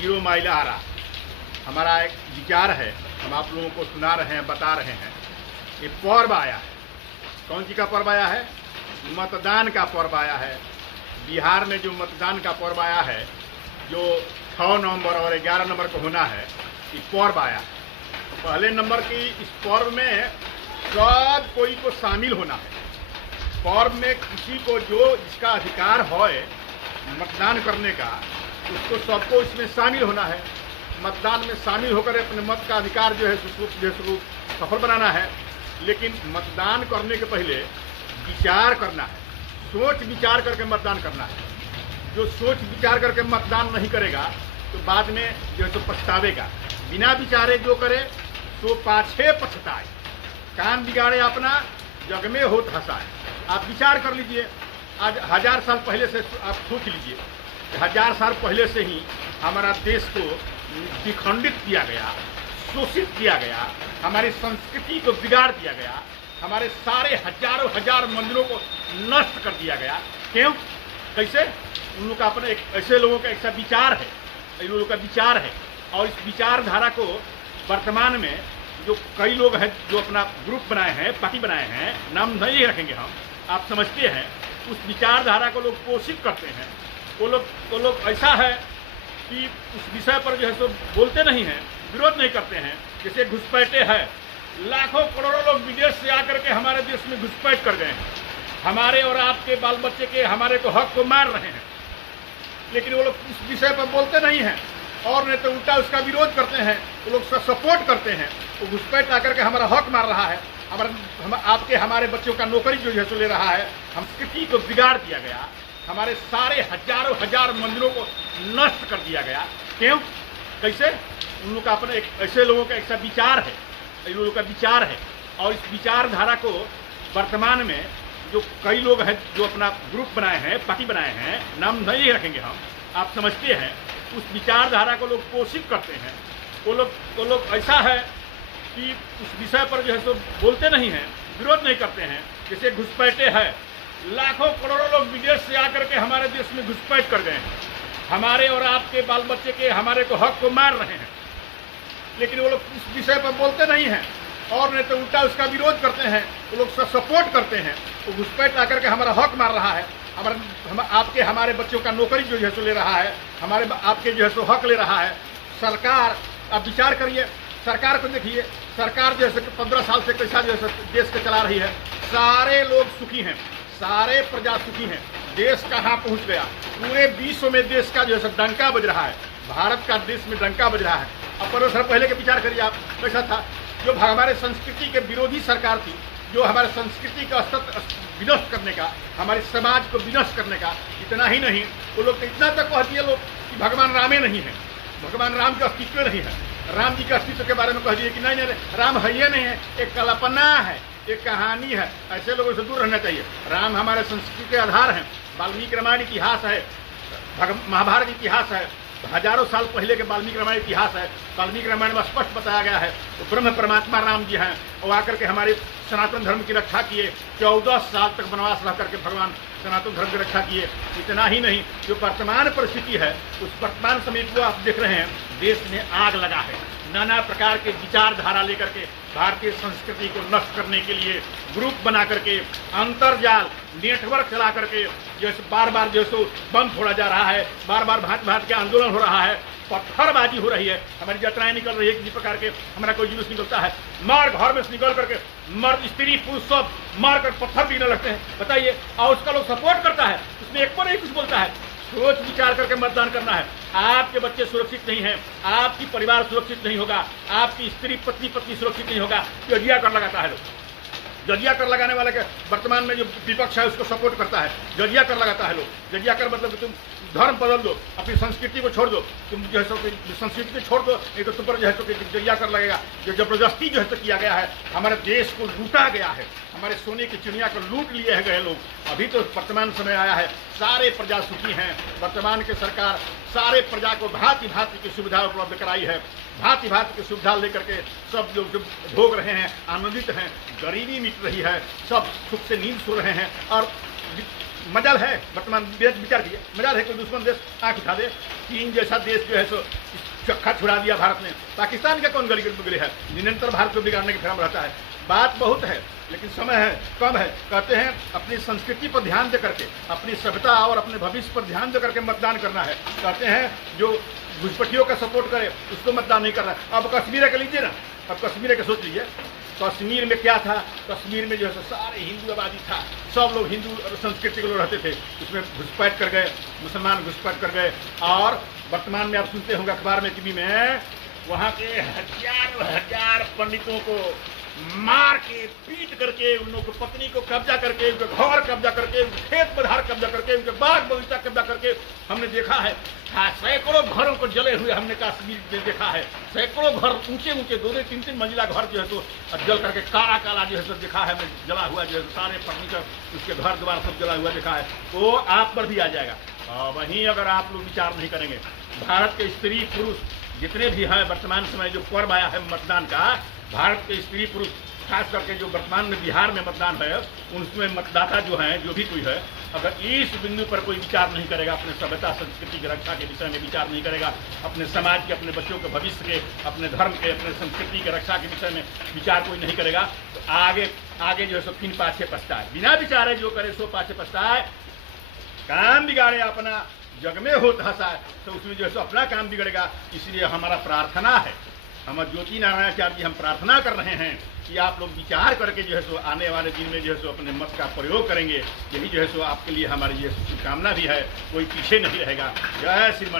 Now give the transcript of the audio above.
Zero mile आ रहा। हमारा एक विचार है, हम आप लोगों को सुना रहे हैं, बता रहे हैं। ये पर्व आया है, कौन सी का पर्व आया है? मतदान का पर्व आया है। बिहार में जो मतदान का पर्व आया है, जो 6 नवंबर और 11 नंबर को होना है, ये पर्व आया है। पहले नंबर की इस पर्व में सब कोई को शामिल होना है। पर्व में किसी को जो जिसका अधिकार है मतदान करने का, उसको सबको इसमें शामिल होना है। मतदान में शामिल होकर अपने मत का अधिकार जो है उसको सफल बनाना है। लेकिन मतदान करने के पहले विचार करना है, सोच विचार करके मतदान करना है। जो सोच विचार करके मतदान नहीं करेगा तो बाद में जो है तो पछतावेगा। बिना विचारे जो करे तो पाछे पछताए। काम बिगाड़े अपना, जग में होत हंसाए। आप विचार कर लीजिए, आज 1000 साल पहले से आप सोच लीजिए, 1000 साल पहले से ही हमारा देश को विखंडित किया गया, शोषित किया गया, हमारी संस्कृति को बिगाड़ दिया गया, हमारे सारे हजारों हजार मंदिरों को नष्ट कर दिया गया। क्यों? कैसे? उन लोगों का अपना एक ऐसे लोगों का ऐसा विचार है, इन लोगों का विचार है। और इस विचारधारा को वर्तमान में जो कई लोग हैं जो अपना ग्रुप बनाए हैं, पार्टी बनाए हैं, नाम नहीं रखेंगे हम, आप समझते हैं, उस विचारधारा को लोग पोषित करते हैं। वो लोग ऐसा है कि उस विषय पर जो है सो बोलते नहीं हैं, विरोध नहीं करते हैं। जैसे घुसपैठे है, लाखों करोड़ों लोग विदेश से आकर के हमारे देश में घुसपैठ कर गए हैं। हमारे और आपके बाल बच्चे के हमारे को हक को मार रहे हैं, लेकिन वो लोग उस विषय पर बोलते नहीं हैं और नहीं तो उल्टा उसका विरोध करते हैं। वो लोग सपोर्ट करते हैं। वो घुसपैठ आकर के हमारा हक मार रहा है, आपके हमारे बच्चों का नौकरी जो है सो ले रहा है। हम संस्कृति को बिगाड़ दिया गया, हमारे सारे हजारों हजार मंदिरों को नष्ट कर दिया गया। क्यों? कैसे? उन लोगों का अपना एक ऐसे लोगों का ऐसा विचार है, इन लोगों का विचार है। और इस विचारधारा को वर्तमान में जो कई लोग हैं जो अपना ग्रुप बनाए हैं, पार्टी बनाए हैं, नाम नहीं रखेंगे हम, आप समझते हैं, उस विचारधारा को लोग पोषित करते हैं। वो लोग ऐसा है कि उस विषय पर जो है सो बोलते नहीं हैं, विरोध नहीं करते हैं। जैसे घुसपैठे है, लाखों करोड़ों लोग विदेश से आकर के हमारे देश में घुसपैठ कर गए हैं। हमारे और आपके बाल बच्चे के हमारे को हक को मार रहे हैं, लेकिन वो लोग उस विषय पर बोलते नहीं हैं और नहीं तो उल्टा उसका विरोध करते हैं। वो लोग सपोर्ट करते हैं। वो घुसपैठ आकर के हमारा हक मार रहा है, आपके हमारे बच्चों का नौकरी जो है सो ले रहा है, हमारे आपके जो है सो हक ले रहा है। सरकार, आप विचार करिए, सरकार को देखिए, सरकार जो है 15 साल से कैसा जो है देश को चला रही है। सारे लोग सुखी हैं, सारे प्रजा सुखी हैं। देश कहाँ पहुँच गया? पूरे विश्व में देश का जो है डंका बज रहा है। भारत का देश में डंका बज रहा है। अब 15 साल पहले का विचार करिए आप, कैसा था? जो हमारे संस्कृति के विरोधी सरकार थी, जो हमारे संस्कृति का अस्तित्व विनष्ट करने का, हमारे समाज को विनष्ट करने का। इतना ही नहीं, वो लोग इतना तक कहती है लोग कि भगवान रामे नहीं है, भगवान राम का अस्तित्व नहीं है। राम जी के अस्तित्व के बारे में कह दिए कि नहीं नहीं, राम है ये नहीं है, एक कल्पना है, एक कहानी है। ऐसे लोगों से दूर रहना चाहिए। राम हमारे संस्कृति के आधार हैं। वाल्मीकि रामायण इतिहास है, महाभारत इतिहास है, हजारों साल पहले के वाल्मीकि रामायण इतिहास है। वाल्मीकि रामायण में स्पष्ट बताया गया है तो ब्रह्म परमात्मा राम जी हैं और आकर के हमारे सनातन धर्म की रक्षा किए। 14 साल तक वनवास रह करके भगवान सनातन धर्म की रक्षा किए। इतना ही नहीं, जो वर्तमान परिस्थिति है उस वर्तमान समय को आप देख रहे हैं, देश में आग लगा है। नाना प्रकार के विचारधारा लेकर के भारतीय संस्कृति को नष्ट करने के लिए ग्रुप बना करके, अंतर्जाल नेटवर्क चला करके जैसे बार बार जो सो बम फोड़ा जा रहा है, बार बार भांत के आंदोलन हो रहा है, पत्थरबाजी हो रही है, हमारी यात्राएं निकल रही है, किसी प्रकार के हमारा कोई जुलूस निकलता है, मार घर में से निकल करके मर्द स्त्री पुरुष सब मार कर पत्थर पीने लगते हैं। बताइए, और उसका लोग सपोर्ट करता है, उसमें एक को नहीं कुछ बोलता है। सोच विचार करके मतदान करना है। आपके बच्चे सुरक्षित नहीं हैं, आपकी परिवार सुरक्षित नहीं होगा, आपकी स्त्री पत्नी सुरक्षित नहीं होगा। जजिया कर लगाता है लोग, जजिया कर लगाने वाले के वर्तमान में जो विपक्ष है उसको सपोर्ट करता है। जजिया कर लगाता है लोग। जजिया कर मतलब तुम धर्म बदल दो, अपनी संस्कृति को छोड़ दो, तुम जो है सो संस्कृति को छोड़ दो, नहीं तो तुम पर जो है सो जजिया कर लगेगा। जो जबरदस्ती जो है सो किया गया है, हमारे देश को लूटा गया है, हमारे सोने की चिड़िया को लूट लिए गए लोग। अभी तो वर्तमान समय आया है, सारे प्रजा सुखी हैं। वर्तमान की सरकार सारे प्रजा को भांति भांति की सुविधा उपलब्ध कराई है। भांति भांति की सुविधा लेकर के सब लोग जो भोग रहे हैं, आनंदित हैं, गरीबी मिट रही है, सब सुख से नींद सो रहे हैं। और मजाल है, वर्तमान देश विचार कीजिए, मजाल है कोई दुश्मन देश आँख उठा दे। चीन जैसा देश जो है सो चक्का छुड़ा दिया भारत ने। पाकिस्तान का कौन गली गली है, निरंतर भारत को बिगाड़ने की फिर रहता है। बात बहुत है लेकिन समय है कम है। कहते हैं अपनी संस्कृति पर ध्यान दे करके, अपनी सभ्यता और अपने भविष्य पर ध्यान दे करके मतदान करना है। कहते हैं जो घुसपैठियों का सपोर्ट करे उसको मतदान नहीं करना। अब कश्मीर का लीजिए ना, अब कश्मीर का सोच लीजिए, कश्मीर में क्या था, कश्मीर में जो है सारे हिंदू आबादी था, सब लोग हिंदू संस्कृति के लोग रहते थे, उसमें घुसपैठ कर गए, मुसलमान घुसपैठ कर गए। और वर्तमान में आप सुनते होंगे अखबार में, टीवी में, वहाँ के हजार पंडितों को मार के पीट करके, उन लोगों को पत्नी को कब्जा करके, उनके घर कब्जा करके, उनके खेत पधार कब्जा करके, उनके बाग बगीचा कब्जा करके हमने देखा है। सैकड़ों घरों को जले हुए हमने कश्मीर में देखा है। सैकड़ों घर ऊंचे ऊंचे 2-2, 3-3 मंजिला घर जो है तो जल करके काला काला जो है तो देखा है, हमने जला हुआ जो है सारे फर्नीचर, उसके घर द्वार सब जला हुआ देखा है। तो आप पर भी आ जाएगा। वहीं अगर आप लोग विचार नहीं करेंगे, भारत के स्त्री पुरुष जितने भी हैं, वर्तमान समय जो पर्व आया है मतदान का, भारत के स्त्री पुरुष खास करके जो वर्तमान में बिहार में मतदान है, उसमें मतदाता जो हैं, जो भी कोई है, अगर इस बिंदु पर कोई विचार नहीं करेगा, अपने सभ्यता संस्कृति की रक्षा के विषय में विचार नहीं करेगा, अपने समाज के, अपने बच्चों के भविष्य के, अपने धर्म के, अपने संस्कृति के रक्षा के विषय में विचार कोई नहीं करेगा, तो आगे जो है सो फिर पाछे पछताए। बिना विचारे जो करे सो पाछे पछताए। काम बिगाड़े अपना, जग में हो हंसा, तो उसमें जो है सो अपना काम बिगड़ेगा। इसलिए हमारा प्रार्थना है, हम ज्योति नारायणाचार्य जी हम प्रार्थना कर रहे हैं कि आप लोग विचार करके जो है सो आने वाले दिन में जो है सो अपने मत का प्रयोग करेंगे। यही जो है सो आपके लिए हमारी ये शुभकामना भी है, कोई पीछे नहीं रहेगा। जय श्री